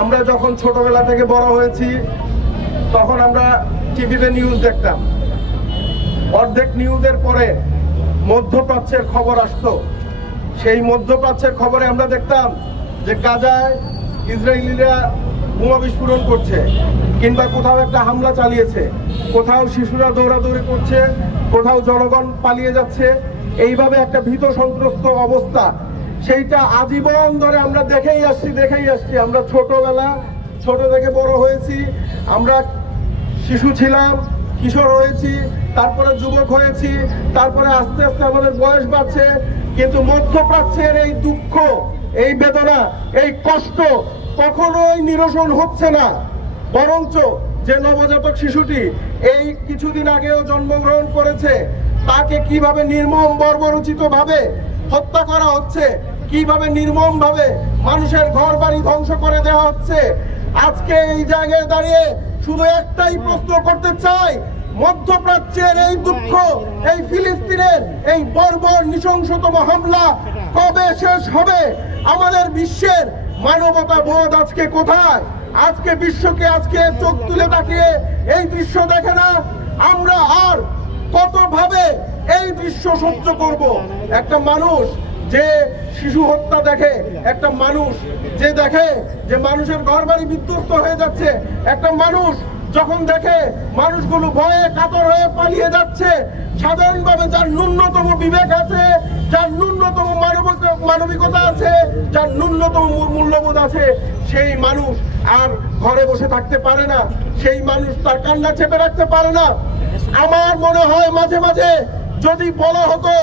আমরা যখন ছোটবেলা থেকে বড় হয়েছি তখন আমরা টিভিতে নিউজ দেখতাম। অর্ধেক নিউজের পরে মধ্যপ্রাচ্যের খবর আসতো। সেই মধ্যপ্রাচ্যের খবরে আমরা দেখতাম যে গাজায় ইসরায়েলিরা বোমা বিস্ফোরণ করছে, কিংবা কোথাও একটা হামলা চালিয়েছে, কোথাও শিশুরা দৌড়াদৌড়ি করছে, কোথাও জনগণ পালিয়ে যাচ্ছে। এইভাবে একটা ভীত সন্ত্রস্ত অবস্থা, সেইটা আজীবন ধরে আমরা দেখেই আসছি। আমরা ছোট থেকে বড় হয়েছি, আমরা শিশু ছিলাম, কিশোর হয়েছি, তারপরে যুবক হয়েছি, তারপরে আস্তে আস্তে আমাদের বয়স বাড়ছে। কিন্তু মধ্যপ্রাচ্যের এই দুঃখ, এই বেদনা, এই কষ্ট কখনোই নিরসন হচ্ছে না। বরঞ্চ যে নবজাতক শিশুটি এই কিছুদিন আগেও জন্মগ্রহণ করেছে, তাকে কিভাবে নির্মম বর্বরচিত ভাবে হত্যা করা হচ্ছে, কিভাবে নির্মম ভাবে মানুষের ঘর বাড়ি ধ্বংস করে দেওয়া হচ্ছে। আজকে এই জায়গায় দাঁড়িয়ে শুধু একটাই প্রশ্ন করতে চাই, মধ্যপ্রাচ্যের এই দুঃখ, এই ফিলিস্তিনের এই বর্বর নৃশংসতম হামলা কবে শেষ হবে? আমাদের বিশ্বের মানবতা বোধ আজকে কোথায়? আজকে বিশ্বকে আজকে চোখ তুলে তাকিয়ে এই দৃশ্য দেখে না। আমরা আর কতভাবে এই দৃশ্য সহ্য করব? একটা মানুষ যে শিশু হত্যা দেখে, একটা মানুষ যে দেখে যে মানুষের ঘরবাড়ি বিধ্বস্ত হয়ে যাচ্ছে, একটা মানুষ যখন দেখে মানুষগুলো ভয়ে কাতর হয়ে পালিয়ে যাচ্ছে, সাধারণভাবে যার ন্যূনতম বিবেক আছে, যার ন্যূনতম মানবিকতা আছে, যার ন্যূনতম মূল্যবোধ আছে, সেই মানুষ আর ঘরে বসে থাকতে পারে না, সেই মানুষ তার কান্না চেপে রাখতে পারে না। আমার মনে হয় মাঝে মাঝে যদি বলা হতো,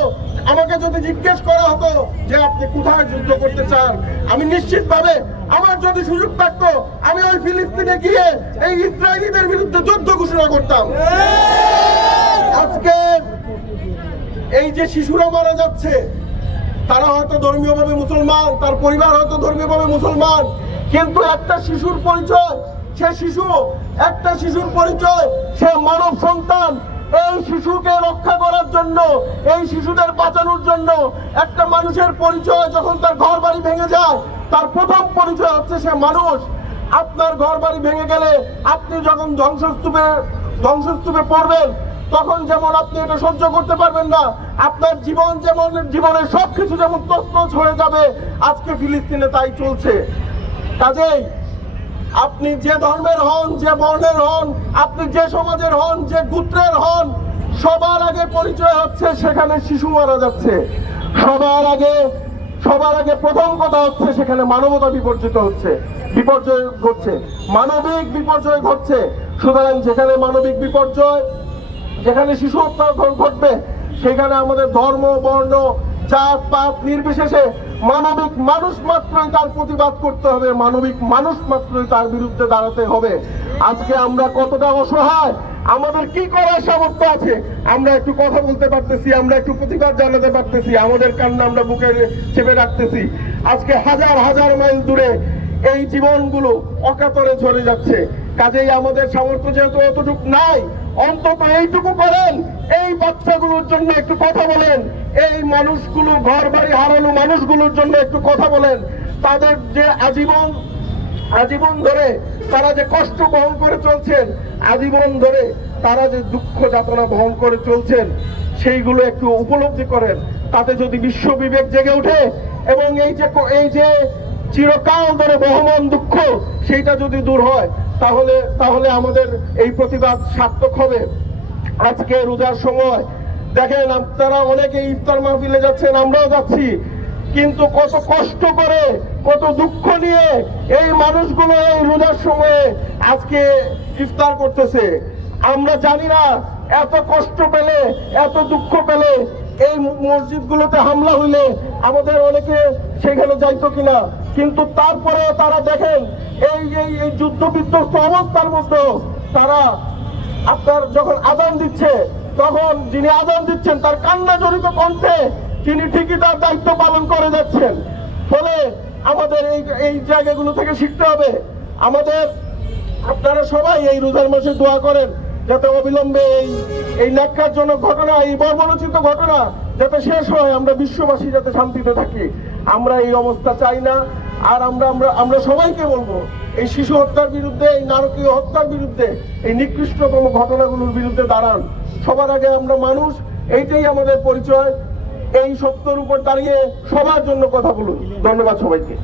আমাকে যদি জিজ্ঞেস করা হতো যে আপনি কোথায় যুদ্ধ করতে চান, আমি নিশ্চিতভাবে আমার যদি সুযোগ থাকতো আমি ওই ফিলিস্তিনে গিয়ে এই ইসরায়েলিদের বিরুদ্ধে যুদ্ধ ঘোষণা করতাম। আজকে এই যে শিশুরা মারা যাচ্ছে, তারা হয়তো ধর্মীয়ভাবে মুসলমান, তার পরিবার হয়তো ধর্মীয়ভাবে মুসলমান, কিন্তু একটা শিশুর পরিচয়, সে মানব সন্তান। এই শিশুকে রক্ষা করার জন্য, এই শিশুদের বাঁচানোর জন্য একটা মানুষের পরিচয় যখন তার ঘর বাড়ি ভেঙে যায়, তার প্রথম পরিচয় হচ্ছে সে মানুষ। আপনার ঘর বাড়ি ভেঙে গেলে আপনি যখন ধ্বংসস্তূপে পড়বেন, তখন যেমন আপনি এটা সহ্য করতে পারবেন না, আপনার জীবনের সবকিছু যেমন তছনছ হয়ে যাবে, আজকে ফিলিস্তিনে তাই চলছে। কাজেই আপনি যে ধর্মের হন, যে বর্ণের হন, আপনি যে সমাজের হন, যে গোত্রের হন, সবার আগে পরিচয় হচ্ছে সেখানে শিশু মারা যাচ্ছে। সবার আগে প্রথম কথা হচ্ছে সেখানে মানবতা বিপর্যয় ঘটছে, মানবিক বিপর্যয় ঘটছে। সুতরাং যেখানে মানবিক বিপর্যয়, যেখানে শিশু হত্যা ঘটবে, সেখানে আমাদের ধর্ম, বর্ণ, জাত পাত নির্বিশেষে মানবিক মানুষ মাত্রই তার প্রতিবাদ করতে হবে, মানবিক মানুষ মাত্রই তার বিরুদ্ধে দাঁড়াতে হবে। আজকে আমরা কতটা অসহায়, আমাদের কি করার সামর্থ্য আছে? আমরা একটু কথা বলতে পারতেছি, আমরা একটু প্রতিবাদ জানাতে পারতেছি, আমাদের কান্না আমরা বুকে চেপে রাখতেছি। আজকে হাজার হাজার মাইল দূরে এই জীবনগুলো অকাতরে ঝরে যাচ্ছে। কাজেই আমাদের সামর্থ্য যেহেতু এতটুকু নাই, অন্তত এইটুকু করেন, এই বাচ্চাগুলোর জন্য একটু কথা বলেন, এই মানুষগুলো, ঘর বাড়ি হারানো মানুষগুলোর জন্য একটু কথা বলেন। তাদের যে আজীবন ধরে তারা যে কষ্ট বহন করে চলছেন, আজীবন ধরে তারা যে দুঃখ যাতনা বহন করে চলছেন, সেইগুলো একটু উপলব্ধি করেন। তাতে যদি বিশ্ব বিবেক জেগে ওঠে এবং এই যে চিরকাল ধরে বহমান দুঃখ, সেইটা যদি দূর হয়, তাহলে আমাদের এই প্রতিবাদ সার্থক হবে। আজকে রোজার সময় দেখেন, আপনারা অনেকে ইফতার মাহফিলে যাচ্ছেন, আমরাও যাচ্ছি, কিন্তু কত কষ্ট করে, কত দুঃখ নিয়ে এই মানুষগুলো এই রোজার সময়ে আজকে ইফতার করতেছে। আমরা জানি না এত কষ্ট পেলে, এত দুঃখ পেলে এই মসজিদগুলোতে হামলা হইলে আমাদের অনেকে সেখানে যাইতো কিনা, কিন্তু তারপরে তারা দেখেন এই যুদ্ধ বিধ্বস্ত অবস্থার মধ্যে তারা আপনার যখন আযান দিচ্ছে, তখন যিনি আযান দিচ্ছেন তার কান্না জড়িত কণ্ঠে তিনি ঠিকই তার দায়িত্ব পালন করে যাচ্ছেন। ফলে আমাদের এই জায়গাগুলো থেকে শিখতে হবে। আপনারা সবাই এই রোজার মাসে দোয়া করেন যাতে অবিলম্বে এই ন্যাক্কারজনক ঘটনা, এই বর্বরচিত ঘটনা যাতে শেষ হয়, আমরা বিশ্ববাসী যাতে শান্তিতে থাকি। আমরা এই অবস্থা চাই না। আর আমরা সবাইকে বলবো এই শিশু হত্যার বিরুদ্ধে, এই নারকীয় হত্যার বিরুদ্ধে, এই নিকৃষ্টতম ঘটনাগুলোর বিরুদ্ধে দাঁড়ান। সবার আগে আমরা মানুষ, এইটাই আমাদের পরিচয়। এই সত্যের উপর দাঁড়িয়ে সবার জন্য কথা বলুন। ধন্যবাদ সবাইকে।